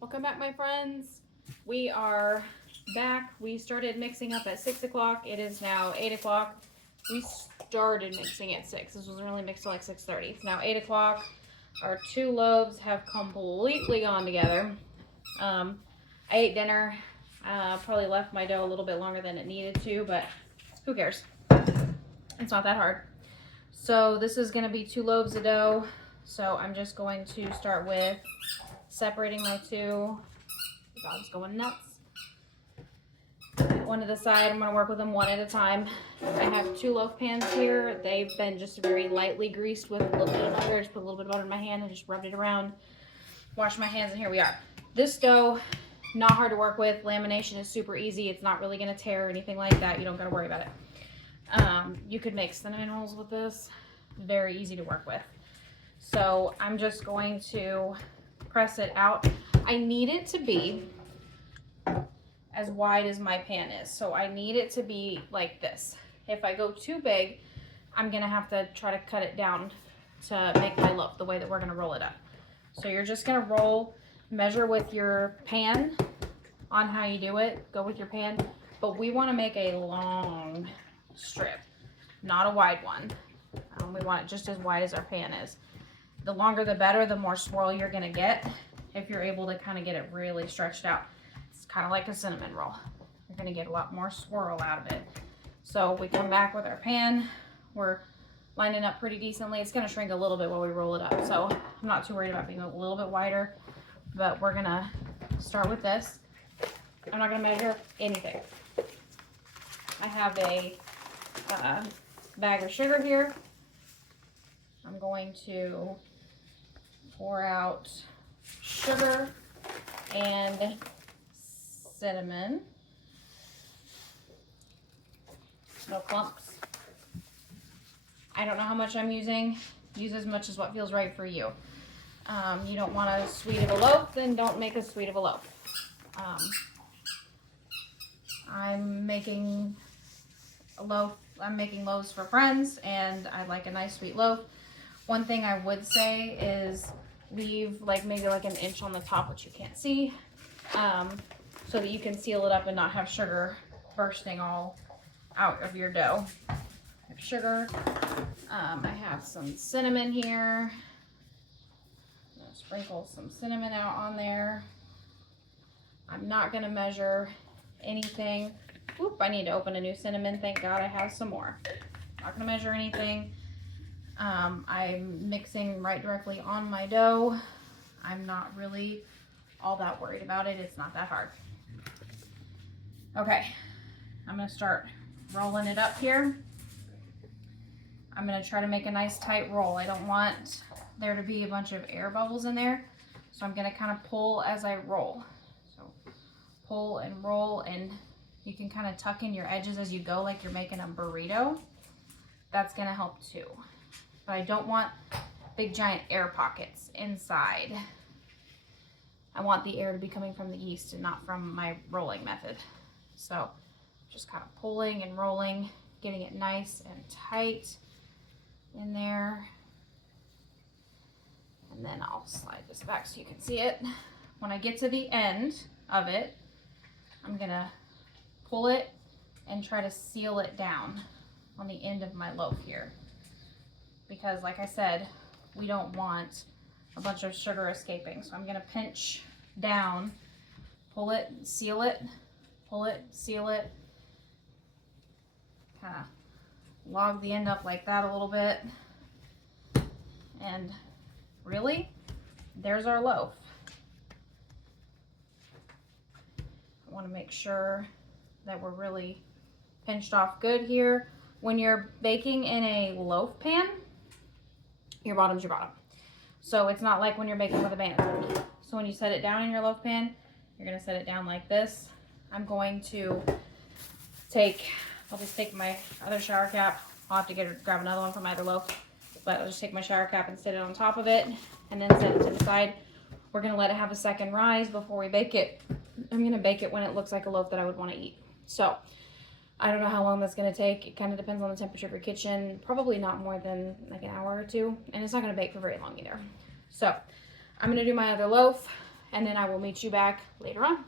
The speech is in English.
Welcome back, my friends. We are back. We started mixing up at 6 o'clock. It is now 8 o'clock. We started mixing at 6. This wasn't really mixed till like 6:30. It's now 8 o'clock. Our two loaves have completely gone together. I ate dinner. Probably left my dough a little bit longer than it needed to, but who cares? It's not that hard. So this is going to be 2 loaves of dough. So I'm just going to start with separating my two. The dog's going nuts. One to the side. I'm going to work with them one at a time. I have 2 loaf pans here. They've been just very lightly greased with a little bit of butter. Just put a little bit of butter in my hand and just rubbed it around. Washed my hands, and here we are. This dough, not hard to work with. Lamination is super easy. It's not really going to tear or anything like that. You don't got to worry about it. You could make cinnamon rolls with this. Very easy to work with. So I'm just going to press it out. I need it to be as wide as my pan is. So I need it to be like this. If I go too big, I'm gonna have to try to cut it down to make my loaf the way that we're gonna roll it up. So you're just gonna roll, measure with your pan on how you do it. Go with your pan, but we wanna make a long strip, not a wide one. We want it just as wide as our pan is. The longer the better, the more swirl you're gonna get if you're able to kind of get it really stretched out. It's kind of like a cinnamon roll. You're gonna get a lot more swirl out of it. So we come back with our pan. We're lining up pretty decently. It's gonna shrink a little bit while we roll it up. So I'm not too worried about being a little bit wider, but we're gonna start with this. I'm not gonna measure anything. I have a bag of sugar here. I'm going to pour out sugar and cinnamon. No clumps. I don't know how much I'm using. Use as much as what feels right for you. You don't want a sweet of a loaf, then don't make a sweet of a loaf. I'm making loaves for friends, and I like a nice sweet loaf. One thing I would say is leave maybe an inch on the top, which you can't see, so that you can seal it up and not have sugar bursting all out of your dough. I have sugar. I have some cinnamon here. I'm gonna sprinkle some cinnamon out on there. I'm not gonna measure anything. Oop, I need to open a new cinnamon. Thank God I have some more. Not gonna measure anything. I'm mixing right directly on my dough. I'm not really all that worried about it. It's not that hard. Okay, I'm gonna start rolling it up here. I'm gonna try to make a nice tight roll. I don't want there to be a bunch of air bubbles in there, so I'm gonna kind of pull as I roll. So pull and roll, and you can kind of tuck in your edges as you go like you're making a burrito. That's gonna help too. But I don't want big giant air pockets inside. I want the air to be coming from the yeast and not from my rolling method. So just kind of pulling and rolling, getting it nice and tight in there. And then I'll slide this back so you can see it. When I get to the end of it, I'm gonna pull it and try to seal it down on the end of my loaf here. Because like I said, we don't want a bunch of sugar escaping. So I'm gonna pinch down, pull it, seal it, pull it, seal it. Kind of log the end up like that a little bit. And really, there's our loaf. I want to make sure that we're really pinched off good here. When you're baking in a loaf pan, your bottom's your bottom. So it's not like when you're baking with a band. So when you set it down in your loaf pan, you're gonna set it down like this. I'm going to I'll just take my other shower cap. I'll have to grab another one from my other loaf, but I'll just take my shower cap and set it on top of it and then set it to the side. We're gonna let it have a second rise before we bake it. I'm gonna bake it when it looks like a loaf that I would wanna eat. So I don't know how long that's gonna take. It kind of depends on the temperature of your kitchen. Probably not more than like an hour or two, and it's not gonna bake for very long either. So I'm gonna do my other loaf, and then I will meet you back later on.